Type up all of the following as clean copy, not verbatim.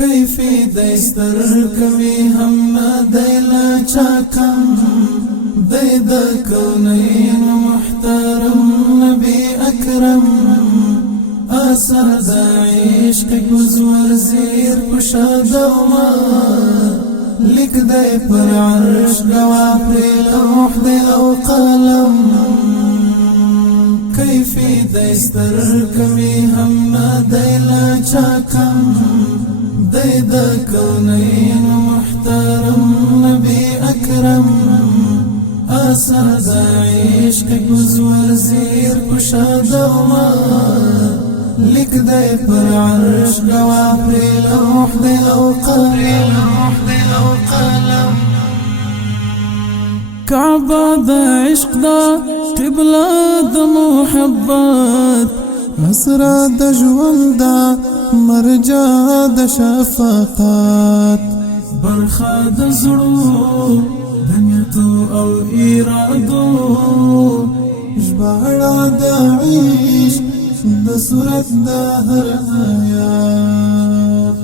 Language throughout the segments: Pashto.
کیفی دستر کمی هم دیلا چاکم دید کونین محترم نبی اکرم اثر دا عشق گزور زیر پشاد اوما لک دی پر عرش گوا پر لوح دی او قلم کیفی دستر کمی هم دیلا چاکم دید کونین محترم نبی اکرم اثر دا عشق گزور زیر پشاد اوما لک دی پر عرش گوا پر لوح دی او قلم کعبہ دا عشق دا قبلہ دا محبت مسرا دا ژوند دا مرجع دا شفقات برخا دا زړو دنیتو او ارادو ژباړه دا عشق دا صورت دا هر آیات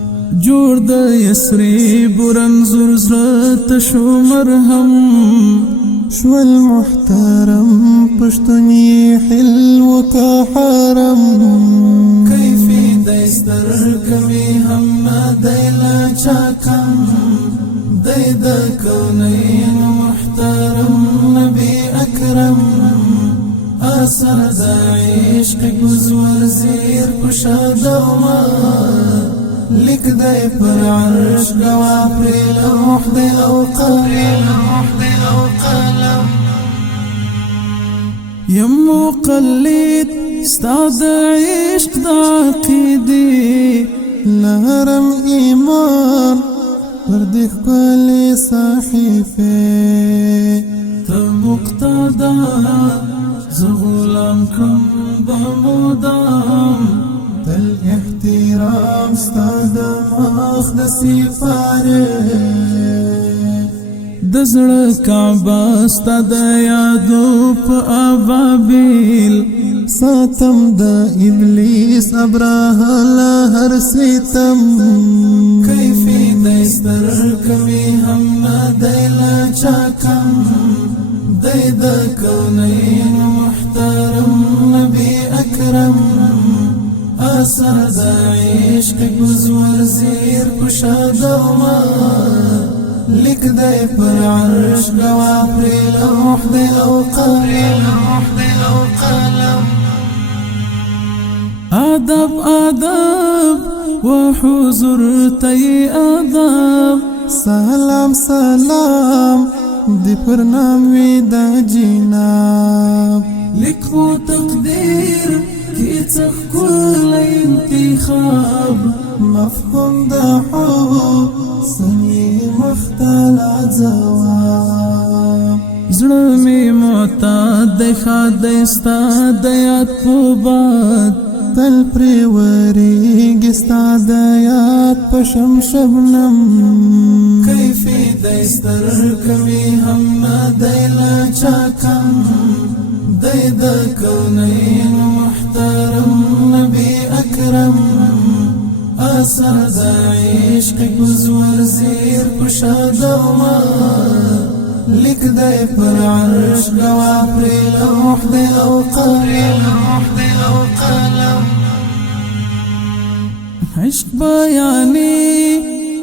جوړ د یسریب رنځور زړه شو مرهم شو المحترم پښتوني حلو کا حرم کیفی دستر کمی هم دیلا چاکم دید کونین محترم نبی اکرم اثر دا عشق گزور زیر پشاد اوما لک دی پر عرش گوا پر لوح دی او قلم یم مقلد استاد عشق دا عقیدی لهرم ایمان وردی کلی صحیفه تا مقتدا زغلام کم بمدام تل احترام استاد مخدسی پاره دزړه کعبه استاد یادو په ابابیل ساتم د ابلیس ابراه هر ستم کیفی دستر کمی هم دیلا چاکم دید کونین محترم نبی اکرم اثر دا عشق گزور زیر پشاد اوما لک دی پر عرش گوا پر لوح دی او قلم آداب آداب وحضور تی آداب سلام سلام دی پر نامی دا جناب لکو تقدیر کی تخ کل انتخاب مفهوم دا حب سنی مختلع زواب زړه معتاد دی خاد استا دیات پوباد تل پریوریږي ستا د یاد په شبنم کیفی دستر کمی هم دیلا چاکم دید کونین محترم نبی اکرم اثر دا عشق گزور زیر پشاد اوما لک دی پر عرش گوا پر لوح دی او قلم عشق بیانی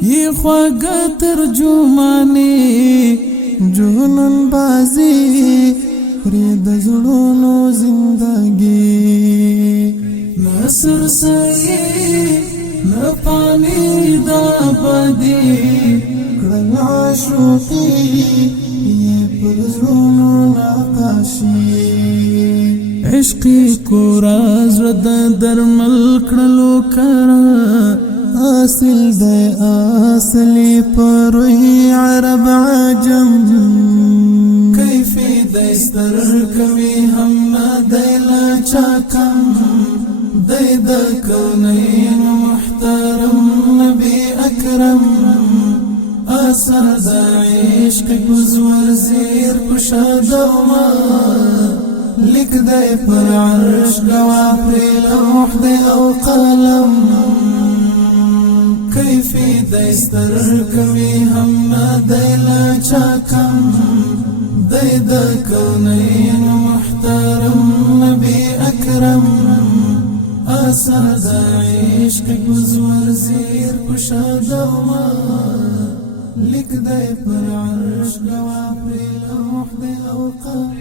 یہ خواگا ترجمانی جنون بازی فرید زړونو زندگی نصر سئی نپانی دا بدی کړل عاشقی یہ پر زړونو نقاشی عشقی کوراز رد درمل کړلو کرا اصل دی اصلی پروی عرب عجم کیفی دستر کمی هم دیلا چاکم دید کونین محترم نبی اکرم اثر دا عشق گزور زیر پشاد اوما لک دی پر عرش گوا پر لوح دی او قلم کیفی دستر کمی هم نادیلا چاکم دید کونین محترم نبی اکرم اثر دا عشق گزور زیر کشاد وما لک دی پر عرش گوا پری لوح دی اوقات